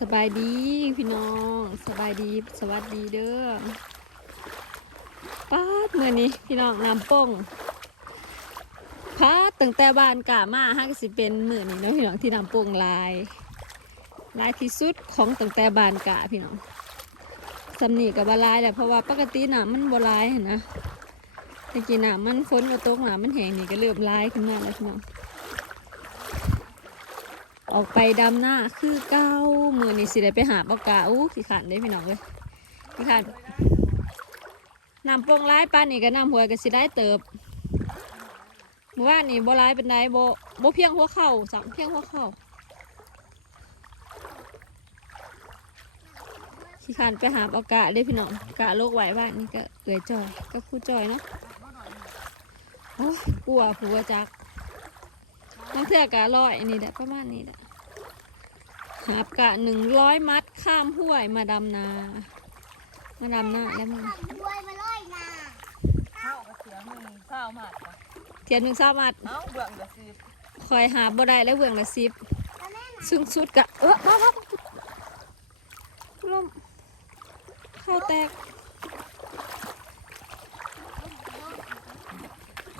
สบายดีพี่น้องสบายดีสวัสดีเด้อป้าดมือนี้พี่น้องน้ำป้งพาดตั้งแต่บ้านกะมาห้าก็สิเป็นมื่อนี้เนาะพี่น้องที่น้ำป้งลายลายที่สุดของตั้งแต่บ้านกะพี่น้องสำนีกับบลายแหละเพราะว่าปกติน้ำมันบลายนะต่กี้น้ำมันฝนมาตกน้ำมันแห้งนี่ก็เริ่มลายขึ้นมาแล้วพี่น้อง ออกไปดำหน้าคือเก้ามือนี่สิได้ไปหาปากกาอู้ขี้ขันได้พี่น้องเลยขี้ขันนำปงร้ายป้านนี่ก็นำหวยก็สิได้เติบเมื่อวานนี่บ่ร้ายเป็นไดบ่บ่เพียงหัวเข่าสามเพียงหัวเข่าขี้ขันไปหาปากกาได้พี่น้องกะโลกไหวบ้านนี่ก็เอือจอยก็คู่จอยเนาะโอ้ยกลัวผัวจักน้ำเทือกกะร้อยนนี้แหละประมาณนี้แหละ หาบกะหนึ่งร้อยมัดข้ามห้วยมาดำนา มาดำนาแล้วมึงด้วยมาเลยนะข้าวกระเทียมหนึ่งข้าวหมักว่ะเทียนหนึ่งสามมัดเอ้าเบื่อเดี๋ยวสิคอยหาบ่ได้แล้วเบื้องละสิบแล้วแม่น่ะซึ่งสุดกะเออมามาลมข้าวแตก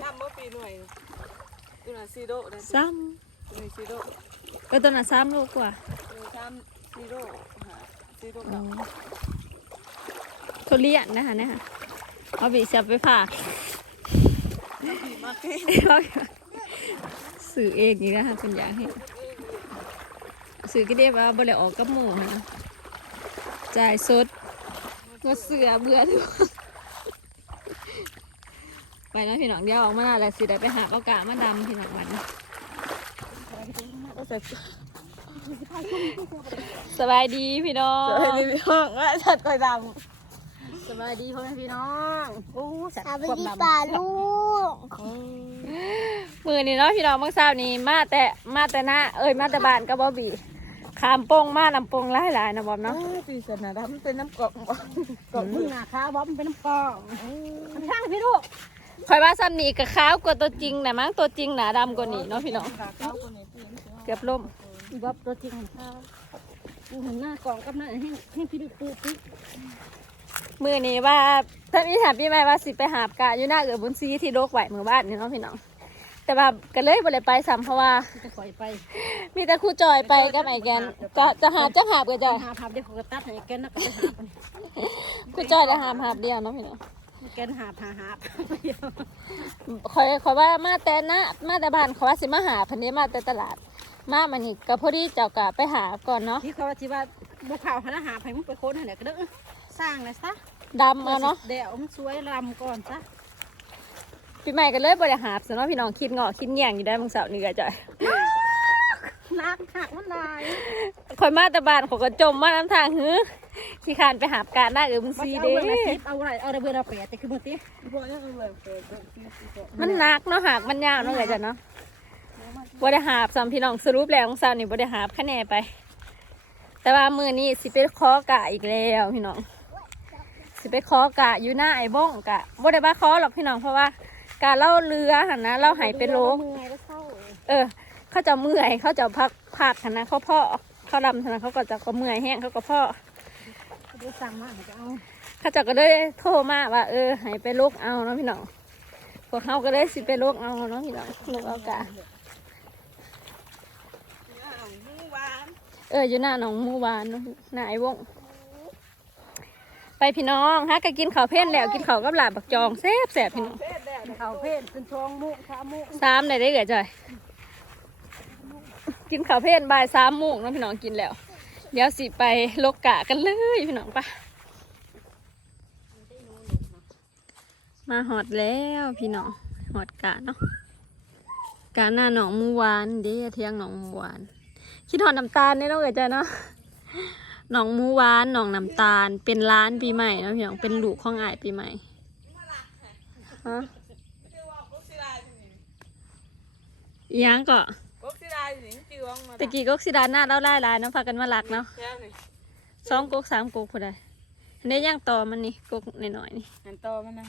ย่ำเมื่อปีหน่วยตัวนั้นซีโร่ได้ซ้ตัวนี้ซีโร่ำก็ตัวน่ะซ้ำโลกว่าตัวนี้ ซ้ำซีโร่หาซีโร่อ๋กับทุเรียนนะคะเนี่ยค่ะเอาบีเสียบไปผ่าปีมากเก้สื่อเองนี่นะคะเป็นอย่างให้สื่อก็ได้ว่าบริออกกับหมูนะจ่ายสดงดเสือเบื่อทุกไปนะพี่น้องเดียวออกมาแล้วสิได้ไปหาปลากามาดำพี่น้องวันนี้ก็ใส่สบายดีพี่น้องใส่ในห้องว่าชัดคอยดสบายดีพ่อแม่พี่น้องโอ้สัตว์เอาไปควบดีดำป่าลูกมือนี่เนาะพี่น้องเมื่อเช้านี้มาแต่มาแต่หน้าเอ้ยมาแต่บ้านกับบอบบี้ขามโปงมาลำโปงหลายหลายๆนะบอมำเนาะปีสนาดำเป็นน้ำกรอกบ่กรอกมึงหน้าขาวบอมนเป็นน้ำกองช่างพี่ลูกคอยว่าซ้ำนี่กับขาวกว่าตัวจริงนะมั้งตัวจริงหนาดำกว่านี้เนาะพี่น้องข้าวคนนี้ปีนเกือบล่ม อีบอบตัวจริงของข้าวกูเห็นหน้ากองกับหน้าให้ให้พี่ดูปูปิ๊กมือนี้ว่าถ้ามีถามพี่ใหม่ว่าสิไปหาบกะอยู่หน้าเอือบุญซีที่โลกไหวมือบ้านนี่เนาะพี่น้อง แต่ว่าก็เลยบ่ได้ไปซ้ำเพราะว่า จะปล่อยไปมีแต่ครู่จอยไปกับไอ้แกนจะจะหาบจะหาบก็จะหาภาพเดียวของกระตัดให้แกนนักไปหาบครู่จอยจะหาบหาบเดียวเนาะพี่น้องแกนหาบหาหาบคอยคอยว่ามาแต่นะมาแต่บ้านเขาว่าสิมาหาพันนี้มาแต่ตลาด มามันนี่ก็พอดีเจ้ากะไปหาก่อนเนาะที่เขาว่าที่ว่าบุกข่าวหาหาให้มึงไปค้นให้เนี่ยก็เด้อสร้างเลยซะดำเอาเนาะเดี๋ยวมันสวยรำก่อนซะพี่ใหม่ก็เลยบ่ได้หาบซะเนาะพี่น้องคิดเงาะคิดแง่งอยู่ได้บางเสาร์นี่ก็จะนักหักมันลายคอยมาแต่บ้านเขาก็จมมาน้ำทางหื้อขี้คร้านไปหาบการหน้าเอือบุญมันซีเอาเด้เบอร์ละสิบเอาอะไรเอาเบอร์ละแปดแต่คือมึงตีพวกนี้เอาเลยเปิดเปิดปีสิบมันหนักเนาะหากมันยาวเนาะเลยจ้ะเนาะ บ่ได้หาบสามพี่น้องสรุปแล้วของสาวนี่บ่ได้หาบคะแนนไป แต่ว่ามือนี้สิไปขอกะอีกแล้วพี่น้อง สิไปขอกะอยู่หน้าไอ้บ้องกะบ่ได้าขอหรอกพี่น้องเพราะว่ากะเล่าเรือหันนะเล่าหายเป็นโลงไงก็เออ เขาจะเมื่อยเขาจะพักพักหันนะเขาพ่อเขาดำหันนะเขาก็จะก็เมื่อยแห้งเขาก็พ่อเดี๋ยวสั่งมาจะเอาเขาจะก็เลยโทรมาว่า เออให้ไปลูกเอาเนาะพี่น้องพวกเขาก็เลยสิไปลูกเอาเนาะพี่น้องลูกเอากะ หมูหวาน เอออยู่หน้าหนองหมูหวานเนาะหน้าไอ้วง ไปพี่น้องฮะก็กินข้าวเพ่นแล้วกินข้าวกับหลาบบักจองแซ่บแซ่บพี่น้องเขาเพศเป็นชองมุกขามุกสามได้ได้เกิดจ่อยกินข้าวเพ่นบ่ายสามโมงเนาะพี่น้องกินแล้ว เดี๋ยวสิไปลกกะกันเลยพี่น้องปะมาหอดแล้วพี่น้องหอดกะเนาะกะหน้าหนองหมูหวานเด้เที่ยงหนองหมูหวาน คิดหอดน้ำตาลนี่ต้องเกิดใจเนาะหนองหมูหวานหนองน้ำตาล เป็นร้านปีใหม่เนาะพี่น้องเป็นลูกของอายปีใหม่ฮะชื่อว่ากุ๊กซิลาสิอิหยังก็กุ๊กซิลาสิจืวงมาตะกี้กกสิดานหน้าเล่าไล่ลายๆเนาะพากันมาหลักเนาะแค่นี้สองกกสามกกผู้ใดอันนี้ย่างต่อมันนี่กกหน่อยๆนี่หันโตมันนะ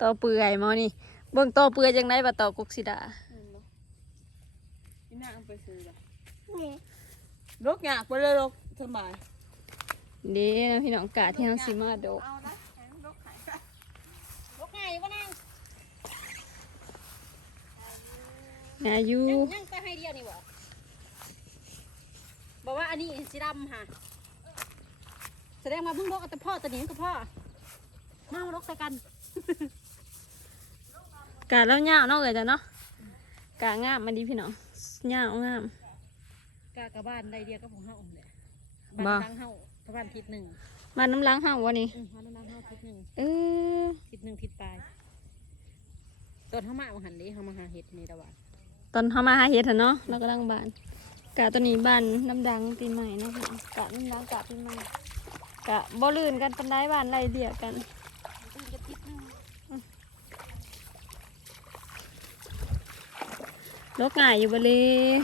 ต่อเปื่อยหมอนี่เบิ่งต่อเปื่อยจังไดว่าต่อกกสิดา พี่นางไปซื้อละนี่ลกยากไปเลยลกสบายเด้นะพี่น้องกะที่เฮาสิมาดอกเอานะลกไข่ลูกง่ายอยู่บ่นางนาอยูยังยังแต่ให้เดียวนี่บ่บอกว่าอันนี้สีดำค่ะแสดงว่าเพิ่งลกเอาแต่พ่อแต่หนีกับพ่อมาลกใส่กันกะแล้วยาวเนาะเอ้ยจ้ะเนาะกะงามมาดีพี่น้อง ยาวงาม กากระบ้านใดเดียวกับของเฮาเลยบ่บ้านดังเฮาประมาณทิศหนึ่งมาน้ำล้างห้างวะนี่อืมบ้านดังเฮาทิศหนึ่งเออทิศหนึ่งทิศปลายตอนเฮามาเอาหันเด้เฮามาหาเห็ดในตะวันตอนเขามาหาเห็ดอะเนาะเราก็ลังบานกะตัวนี้บานน้ำดังปีใหม่เนาะพี่น้องกะน้ำดังกะปีใหม่กะบ่ลื่นกันปันได้บานไรเดียวกันตื่นจะทิศหนึ่ง ลกง่ายอยู่บ่เลย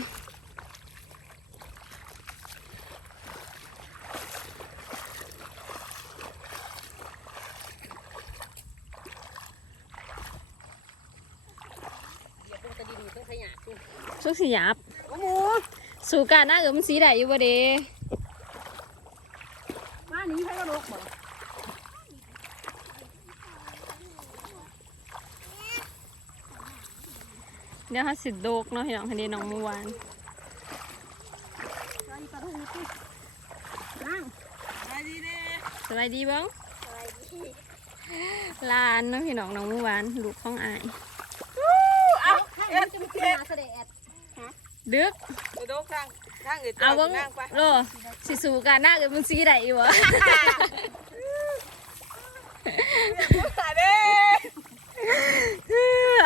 เดี๋ยวพวกตะดินต้องขยะกูสุกสิหยาบโอ้โหสู่กะหน้าเอือมันสีได้อยู่บ่เด้ บ้านนี้ใช่ว่าลกบ่ เดี๋ยวเขาสิโดกเนาะพี่น้องคันนี้น้องเมื่อวานบ้านนี้ปลาทูนี่สินั่งไปดีเด้สบายดีบ้างลานเนาะพี่น้องน้องเมื่อวานลูกของอายเอาข้างนี้จะมาขึ้นมาเสด็จดึกไปลกข้างข้างอื่นเอาบ้าเบ้างงไปโลสิสู่กะหน้าเอือมันสีได้อยู่วะ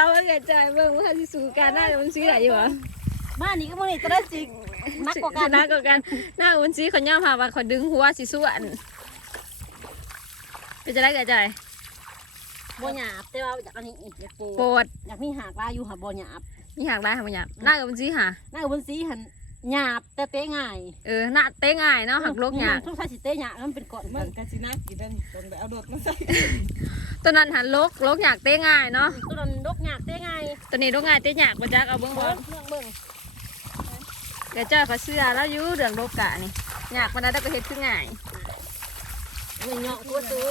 เด้เอาไว้กระจเบิ่งว่าสิสู่กะหน้าอือมันสีไหนอยู่วะบ้านนี้ก็มันนี่ตะได้จริงนักกว่ากันนักกว่ากันหน้าอุ้นสีเขาย่อมพาว่าเขาดึงหัวสิส่วนเป็นจะได้กระจายบ่หยาบแต่ว่าอยากอันนี้อีกอยากปูโปรดอยากมีหากลายอยู่หาบ่หยาบมีหางได้หาบ่หยาบหน้ากับอมันสีหาหน้าบนสีหัน หยาบแต่เตะง่ายเออหน้าเต้ง่ายเนาะหักลกหยาบทุกท่าสิเตะหยาบมันเป็นก้อนมัมันนกะสินักกี่เด้นตอนไปเอาโดดมาใส่ตัวนั้นหันลกลกหยากเต้ง่ายเนาะตัวนั้นลกหยาบเตะง่ายตัวนี้ลกง่ายเต้หยากมาจักเอาเบิ่งบ่เบิ่งเรื่องเบิ่งเดี๋ยวเจ้าเขาเสื้อแล้วอยู่เรื่องลกกะนี่หยากมันได้ก็เฮ็ดคือง่ายเงินเหยาะตัวซื้อ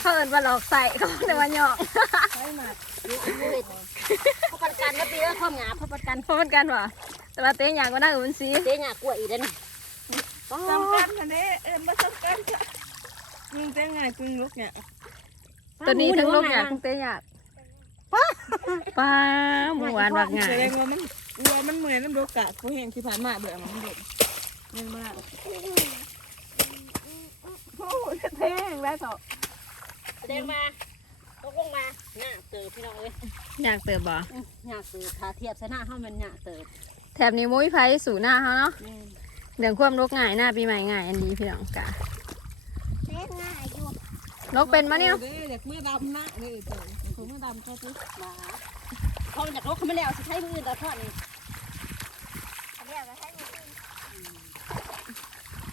เขาเอิ้นว่าหลอกใส่เขาแต่ว่าหยอกเขาประกันนะปีแล้วความหยาบเขาประกันเพราะมันกันว่ะ แต่ว่าเต้หยากก็น่าอุ่นสีเตะหยาบกว่าอีกเด้อนี่จำกันค่ะเด้เอ็มมาจำกันค่ะมึงจะง่ายมึงลกเนี่ยตัวนี้ทั้งลกหยากทั้งเต้หยากป้าหมู่หวานว่าง่าแสยดงว่ามันวัวมันเหมือนน้ำลกกะผู้เห็นที่ผ่านมาเบื่อมันเด็ดเงินมากโอ้โหเท่งแล้วต่อแสดงมาตกลงมาหน้าเติบพี่น้องเอ้ยอยากเติบบ่หยาบเติบถ้าเทียบใส่หน้าเฮามันหยาบเติบแถบนี้มุ้ยไผสู่หน้าเขาเนาะเรื่องความลกง่ายหน้าปีใหม่ง่ายอันนี้พี่น้องกะเล่นง่ายอยู่ลกเป็นมะเนี่ยเด้อยากเมื่อดำนะเด้อเจ้าเขาเมื่อดำเขาปุ๊บมาเขาอยากลกเขาไม่แล้วสิใช้มืออื่นแต่ทอดนี่เรียกว่าให้ดู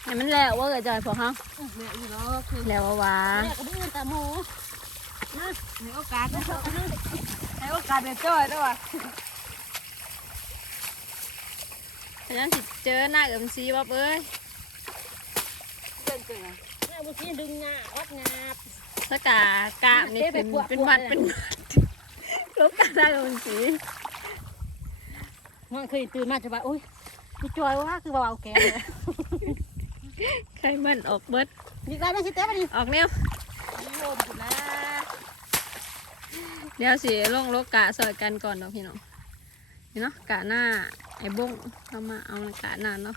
ให้มันแล้วว่าเกิดจอยพอเขาแม่อยู่แล้วคือแล้วว่าหวาแล้วก็มืออื่นแต่หมูให้โอกาสนะให้โอกาสเด็ดจ้อยด้วย ว่ะฉะนั้นสิเจอหน้าเอิมซีบ๊อบเอ้ยเก่งเก่งหน้าบุษีดึงหยาวัดหยาสกากาบนี่เป็นเป็นวัดเป็นวัดลบกาหน้าเอิมซีมันเคยตื่นมาจะว่าอุ้ยพี่จอยว่าคือเบาๆแกเลยใครมันออกเบิดนี่ได้ไม่ใช่เต้ปะนี่ออกแนวโยมคุณนะเดี๋ยวสิลงลกกะสอยกันก่อนเนาะพี่น้องนี่เนาะกะหน้า ไอ้บงเรามาเอากะหน้าเนาะ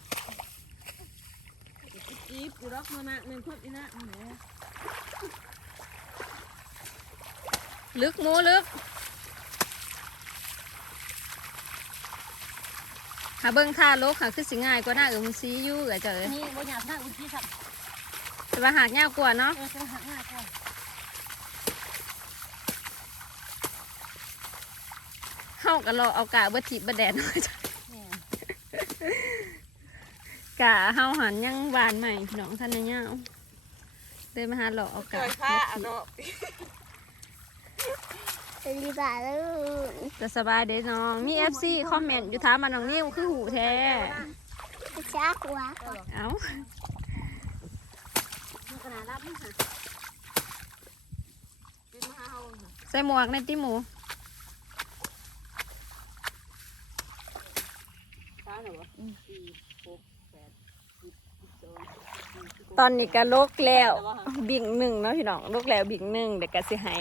อีฟกูรักมานะหนึ่งคนอีนะแหมลึกหมูลึกหาเบิ้งท่าลกค่ะคือสิง่ายกว่าหน้าเอิมซีอยู่เกิดเจอนี่บนหยาบหน้าบุษีสับแต่ว่าหากยาวกว่าเนาะเออจะหักหน้าก่อนเฮากันรอเอากะเบิดทิบเบิดแดดหน่อยจ้ะ เนี่ย กะเฮาหันยังหวานใหม่พี่น้องท่านในยาวเดินมาหาหลอกเอาเกิกะดผ้าอะเนาะเป็นดีบาเลยจะสบายเด้น้อง มี FC คอมเมนต์อยู่ถามมาน้องนิ้วคือหูแท้กระชากหัวเอ้ามันขนาดดำค่ะเป็นมหาเฮาค่ะใส่หมวกในติหมูตาหนูวะสี่หกแปดสิบสิบสองสิบสิบหก ตอนนี้ก็ลกแล้วบิ่งหนึ่งเนาะพี่น้องลกแล้วบิ่งหนึ่งเดี๋ยวก็สิให้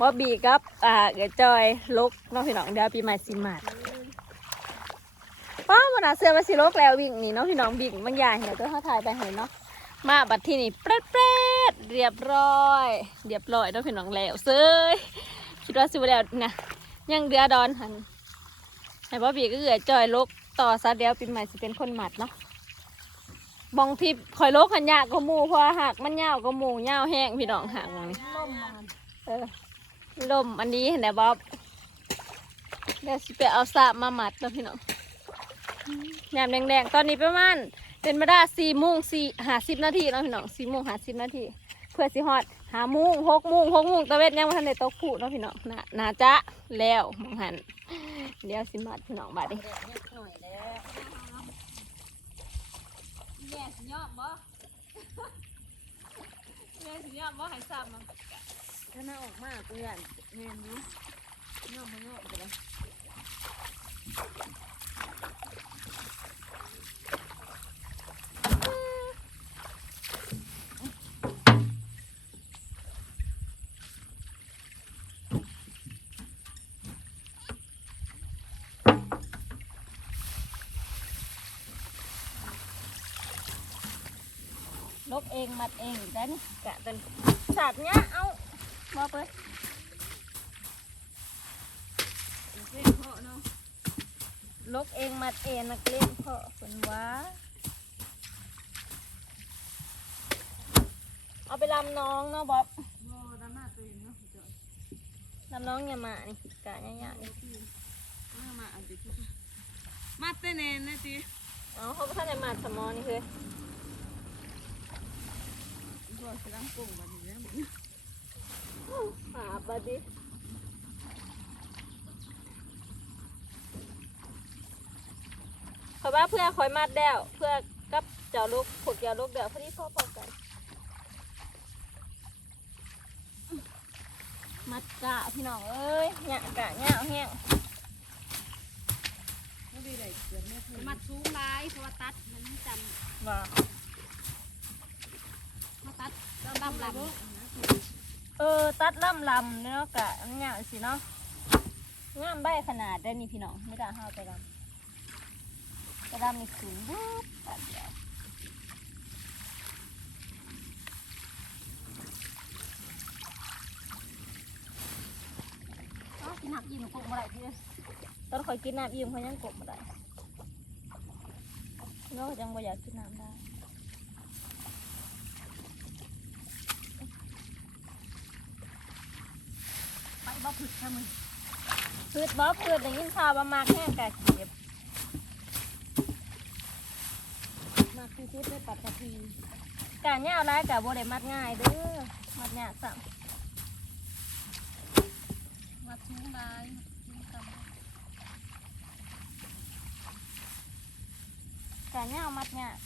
บอบบี้กับอ่าเกจอยลกเนาะพี่น้องเดี๋ยวปีใหม่สิมาดป้ามันน่าเสื้อมาสิลกแล้วบิ่งนี่เนาะพี่น้องบิ่งบางอย่างเดี๋ยวก็เขาถ่ายไปให้เนาะมาบัดที่นี่เปรดเปรดเรียบร้อย เรียบร้อยเนาะพี่น้องแล้วเซ้ยคิดว่าสิบแล้วนะยังเดือดอนหันให้บอบบี้ก็เกจอยลกต่อซะเดี๋ยวปีใหม่สิเป็นคนหมัดเนาะ บองที่คอยโลกขันยากก็หมูเพราะว่าหักมันยาวก็หมูยาวแห้งพี่น้องหักนี่ล่มมันเออลมอันนี้เห็นไหมบ๊อบเดี๋ยวสิไปเอาสาบมามัดแล้วพี่น้องยามแดงๆตอนนี้ประมาณเป็นเวลาสี่โมงสี่หาสิบนาทีแล้วพี่น้องสี่โมงหาสิบนาทีเพื่อสิฮอดหาโมงหกโมงหกโมงตะเวนยังไม่ทันได้ตกผูเนาะพี่น้องน่าน่าจะแล้วมองหันเดี๋ยวสิมัดพี่น้องบัดนี้แดดนิดหน่อย แล้วแม่สิยอมบ่ แม่สิยอมบ่ให้สาบมาถ้าหน้าออกมากกูอยากเงินนี้งอกมันงอกไปเลย ลกเองมัดเองได้นี่กะเป็นสาดเนี้ยเอาบ่ไปเส้นเพาะเนาะลกเองมัดเองนักเล่นพ่อคนว่าเอาไปลำน้องเนาะบ๊อบโม่ดำหน้าตัวเองเนาะจอยลำน้องอย่ามานี่กะยากๆนี่มามาเอาดิทุกคนมาเต้นเองนะจีเอาเขาบ่ท่านได้มาสมอนี่คือ บ่สิล้างกุ้งบัดนี้แล้วหาบดดิเพราะว่าเพื่อคอยมัดแล้ว เพื่อกับเจ้าลูกผูกเจ้าลูกเดี๋ยวพอดีพ่อพอกัน มัดกะพี่น้องเอ้ยหยะกะหยะแห้งไม่ได้ได้เกิดไม่เคยมัดสูงลายเพราะว่าตัดมันไม่จว่าำมา ตัดแล้วดำลำเออ ตัดล่ำลำเนาะกะอันหยะสิเนาะงามใบขนาดได้นี่พี่น้องไม่ได้ห้าไปลำกระดำนี่สูงวุบตัดเดียวอ๋อกินหักยินกุ้งมาไหลทีเดียวตอนคอยกินน้ำอิ่มเขายังกบมาได้เนาะยังบ่อยากกินน้ำได้ ไปบ่ผึดค่ะมึงพืชบ๊อบพืชอย่างนี้ชาวบามากแห้งกะเก็บมาคือชุดได้ปัดตะพีกะเน่าวร้ายกะบ่ได้มัดง่ายเด้อมัดยากสั่งมัดสูงลายสูงต่กะเน่าวมัดยาก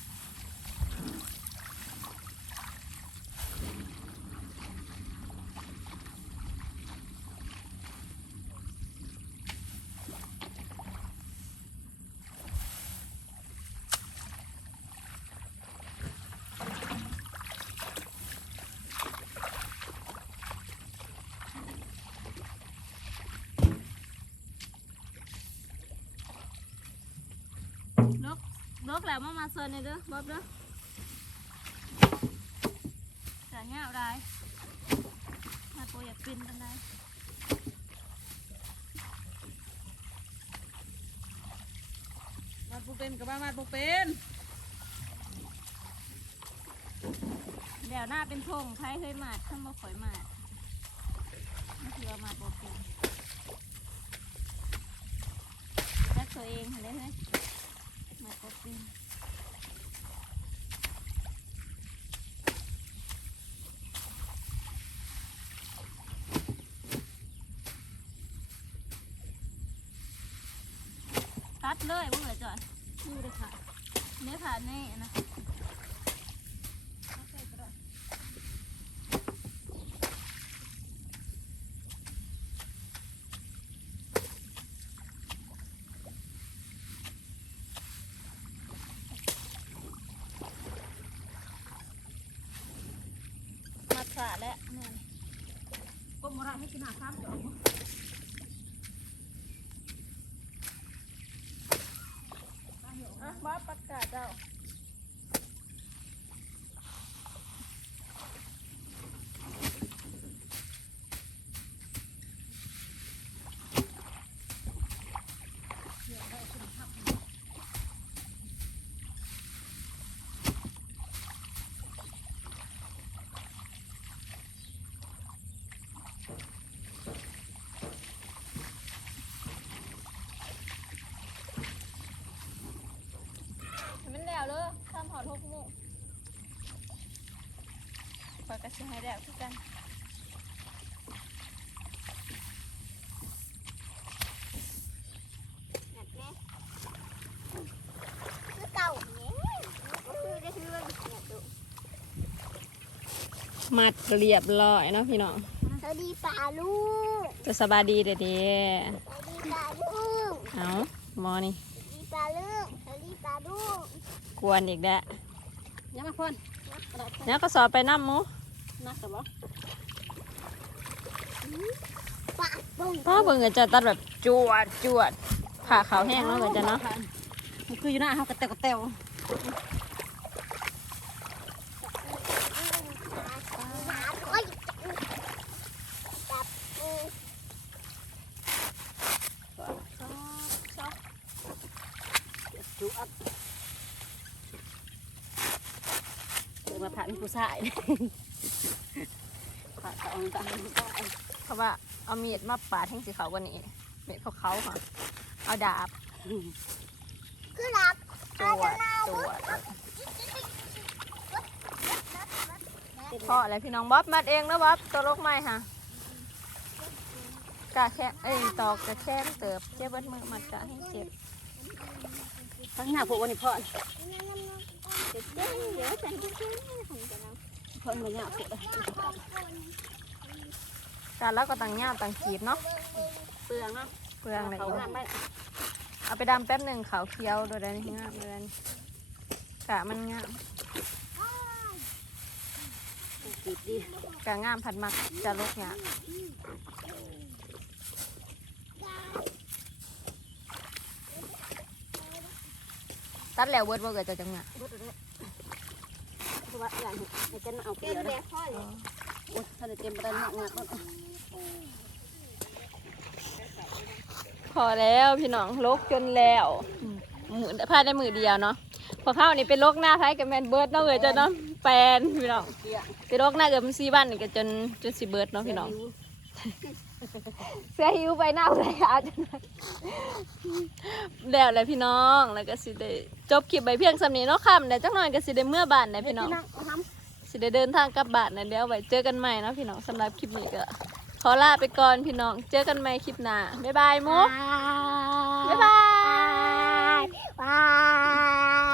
กแล้วมามาเซินเลยเด้อบ๊อบเด้อจะเงาได้มาโปอยากปินกันได้มาปูเป็นกับบ้ามาปูเป็นเดี๋ยวหน้าเป็นทงไพ่เคยมาดข้างบ่ข่อยมาดนี่คือว่ามาดบ่เป็นรักตัวเองเห็นได้ไหม มาดบ่เป็นตัดเลยว่าเหรอจอยดูเลยค่ะเน็บค่ะนี่นะ มาสา แล้วนี่ก็มระให้กินหาข้ามจอกอะบ้าประกาศเจ้า มันแล้วเลยทำหอดหกโมงคอย กระชิให้แล้วคือกันแบบนี้คือเก่าเนี่ยคือได้คือว่าเนี่ยดูมัดเรียบร้อยเนาะพี่น้องสวัสดีป่าลูกจะสบายดีเด้อเด้สวัสดีป่าลูกเอาหมอนี่สวัสดีป่าลูกสวัสดีป่าลูกกวนอีกแล้วยังมาพ่นเนี่ยก็สอบไปน้ำหมู นักแต่บ่ป่าปุ้งพ่อเบิ่งก็จะตัดแบบจวดจวดผ่าขาวแห้งเนาะก็จะเนาะมันคืออยู่หน้าเฮากระเตวกระเตว หาโอ้ยจับอือ จุอัดเดี๋ยว มาผ่ามีผู้ชายผ่าตองตาเขาว่าเอามีดมาปาดแห้งสีขาวกว่านี้เม็ดเขาเขาๆค่ะ เอาดาบ คือหลับจวดจวดพ่ออะไรพี่น้องบ๊อบมัดเองนะบ๊อบตัวลกไม้ค่ะกะแค่เอ้ยตอกกะแค่เติบเจ็บเบิดมือมัดกะให้เจ็บทั้งหน้าพวกวันนี้พ่อ เดี๋ยวเดี๋ยวฉันจะช่วยของจะเราพ่อมันยากเกิดการแล้วก็ตังเงาตังกีบเนาะเปลืองเนาะเปลืองอะไรเขาอีกงามไปเอาไปดำแป๊บหนึ่งขาวเคี้ยวโดยได้นี่งามเลยกะมันงามดีดีกะงามผัดมักจะลกเนี่ย ตัดแล้วเวิร์ดว่าเกิดจะจังเงะเพราะว่าอย่างในกันเอาเกเต็ลืมอเลเลยพ่อเลยโอ้ยถ้าได้เต็มประเด็นงอกงอกพอแล้วพี่น้องลกจนแล้วมือพลาดได้มือเดียวเนาะพอเข้านี่เป็นโรคหน้าไทยกับแมนเบิร์ดเนาะเกิดจะเนาะแปลนพี่น้องเกลือเป็นโรคหน้าเกิดมันซีบ้านนี่ก็จนจนสีเบิร์ดเนาะพี่น้อง เสื้อหิวไปหน้าไปอาจจะแล้วแหละพี่น้องแล้วก็สิได้จบคลิปไปเพียงสำนี้เนาะค่ำเดี๋ยวจักหน่อยก็สิได้เมื่อบ้านนะพี่น้องสิได้เดินทางกลับบ้านนะเดี๋ยวไว้เจอกันใหม่เนาะพี่น้องสำหรับคลิปนี้ก็ขอลาไปก่อนพี่น้อง เจอกันใหม่คลิปหน้าบ๊ายบายมุกบ๊ายบายบาย